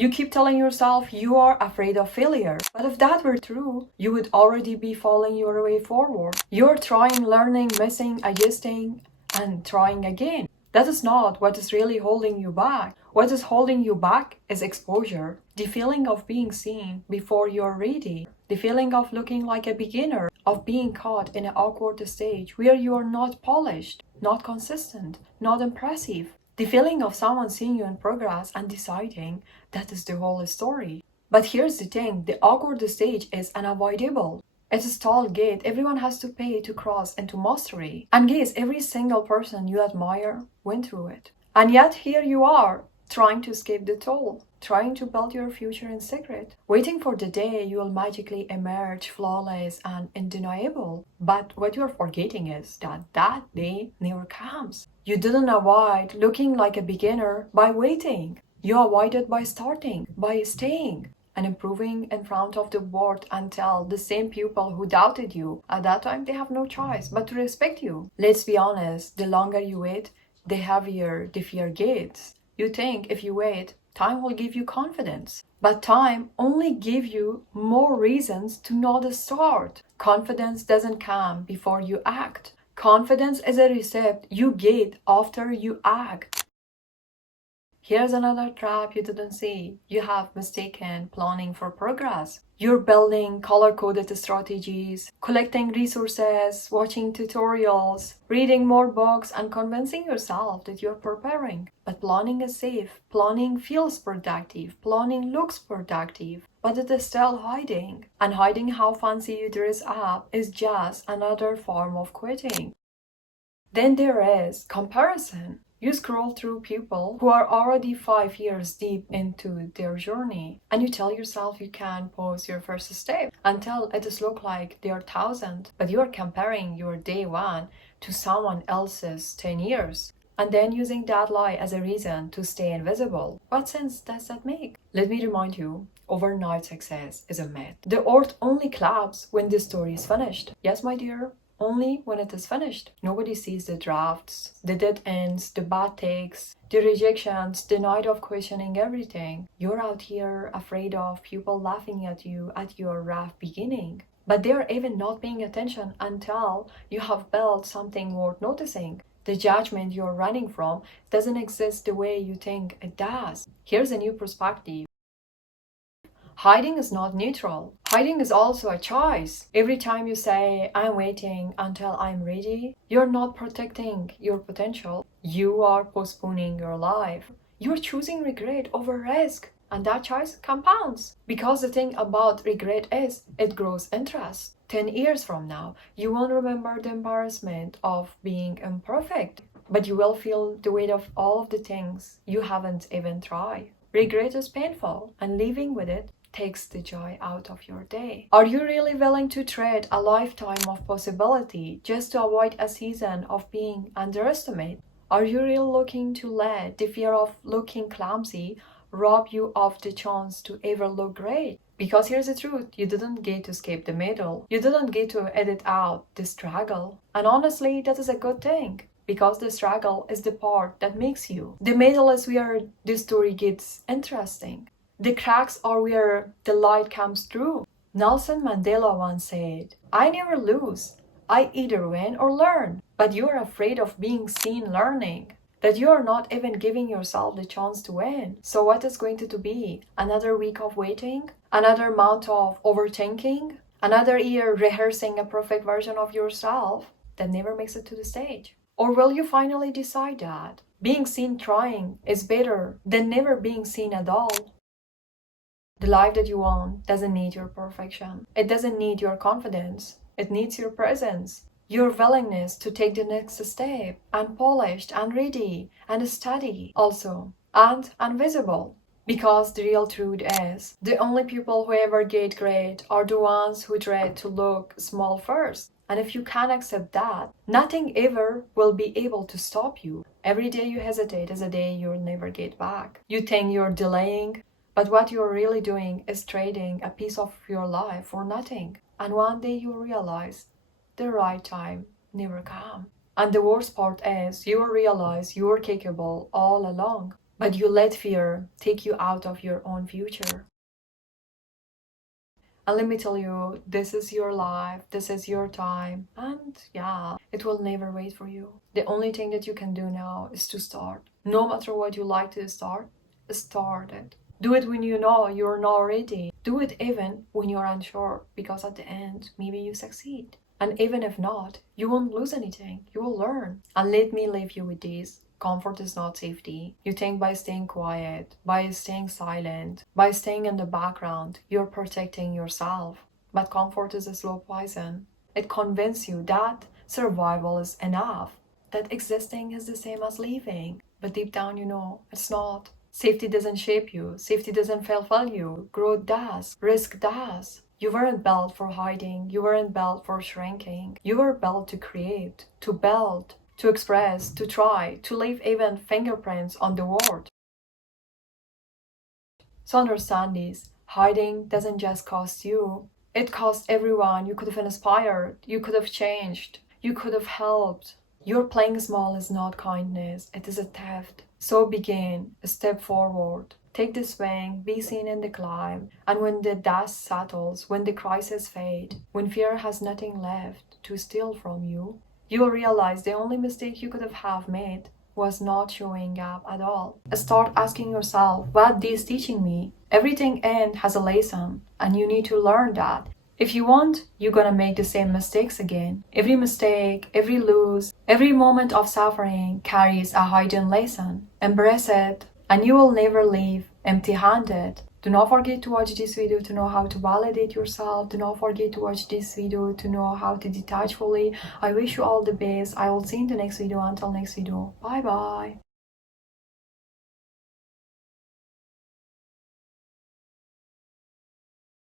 You keep telling yourself you are afraid of failure. But if that were true, you would already be following your way forward. You're trying, learning, missing, adjusting, and trying again. That is not what is really holding you back. What is holding you back is exposure. The feeling of being seen before you're ready. The feeling of looking like a beginner. Of being caught in an awkward stage where you are not polished, not consistent, not impressive. The feeling of someone seeing you in progress and deciding that is the whole story. But here's the thing, the awkward stage is unavoidable. It's a stall gate everyone has to pay to cross into mastery. And guess every single person you admire went through it. And yet here you are, trying to escape the toll, trying to build your future in secret, waiting for the day you will magically emerge flawless and undeniable. But what you're forgetting is that that day never comes. You didn't avoid looking like a beginner by waiting. You avoided by starting, by staying, and improving in front of the world until the same people who doubted you at that time, they have no choice but to respect you. Let's be honest, the longer you wait, the heavier the fear gets. You think if you wait, time will give you confidence. But time only gives you more reasons to not start. Confidence doesn't come before you act. Confidence is a receipt you get after you act. Here's another trap you didn't see. You have mistaken planning for progress. You're building color-coded strategies, collecting resources, watching tutorials, reading more books, and convincing yourself that you're preparing. But planning is safe. Planning feels productive. Planning looks productive. But it is still hiding. And hiding how fancy you dress up is just another form of quitting. Then there is comparison. You scroll through people who are already 5 years deep into their journey, and you tell yourself you can pose your first step until it does look like they are 1,000, but you are comparing your day one to someone else's 10 years, and then using that lie as a reason to stay invisible. What sense does that make? Let me remind you, overnight success is a myth. The earth only claps when the story is finished. Yes, my dear. Only when it is finished. Nobody sees the drafts, the dead ends, the bad takes, the rejections, the night of questioning everything. You're out here afraid of people laughing at you at your rough beginning. But they're even not paying attention until you have built something worth noticing. The judgment you're running from doesn't exist the way you think it does. Here's a new perspective. Hiding is not neutral. Hiding is also a choice. Every time you say, I'm waiting until I'm ready, you're not protecting your potential. You are postponing your life. You're choosing regret over risk. And that choice compounds. Because the thing about regret is, it grows interest. 10 years from now, you won't remember the embarrassment of being imperfect. But you will feel the weight of all of the things you haven't even tried. Regret is painful, and living with it takes the joy out of your day. Are you really willing to trade a lifetime of possibility just to avoid a season of being underestimated? Are you really looking to let the fear of looking clumsy rob you of the chance to ever look great? Because here's the truth, you didn't get to escape the middle. You didn't get to edit out the struggle. And honestly, that is a good thing. Because the struggle is the part that makes you. The middle is where the story gets interesting. The cracks are where the light comes through. Nelson Mandela once said, I never lose. I either win or learn. But you are afraid of being seen learning. That you are not even giving yourself the chance to win. So what is going to be? Another week of waiting? Another month of overthinking? Another year rehearsing a perfect version of yourself that never makes it to the stage? Or will you finally decide that being seen trying is better than never being seen at all? The life that you want doesn't need your perfection. It doesn't need your confidence. It needs your presence. Your willingness to take the next step, unpolished and ready and steady also, and invisible. Because the real truth is, the only people who ever get great are the ones who dread to look small first. And if you can't accept that, nothing ever will be able to stop you. Every day you hesitate is a day you'll never get back. You think you're delaying, but what you're really doing is trading a piece of your life for nothing. And one day you'll realize the right time never comes. And the worst part is you'll realize you're capable all along. but you let fear take you out of your own future. And let me tell you, this is your life, this is your time, and yeah, it will never wait for you. The only thing that you can do now is to start. No matter what you like to start it. Do it when you know you're not ready. Do it even when you're unsure, because at the end, maybe you succeed. And even if not, you won't lose anything. You will learn. And let me leave you with this. Comfort is not safety. You think by staying quiet, by staying silent, by staying in the background, you're protecting yourself. But comfort is a slow poison. It convinces you that survival is enough, that existing is the same as living. But deep down, you know, it's not. Safety doesn't shape you. Safety doesn't fulfill you. Growth does. Risk does. You weren't built for hiding. You weren't built for shrinking. You were built to create, to build, to express, to try, to leave even fingerprints on the world. So understand this. Hiding doesn't just cost you. It cost everyone. You could have inspired. You could have changed. You could have helped. Your playing small is not kindness. It is a theft. So begin. Step forward. Take the swing, be seen in the climb, and when the dust settles, when the crisis fade, when fear has nothing left to steal from you, you'll realize the only mistake you could have made was not showing up at all. Start asking yourself, what this teaching me? Everything in has a lesson, and you need to learn that. If you want, you're gonna make the same mistakes again. Every mistake, every lose, every moment of suffering carries a hidden lesson. Embrace it, and you will never leave empty-handed. Do not forget to watch this video to know how to validate yourself. Do not forget to watch this video to know how to detach fully. I wish you all the best. I will see you in the next video. Until next video. Bye bye.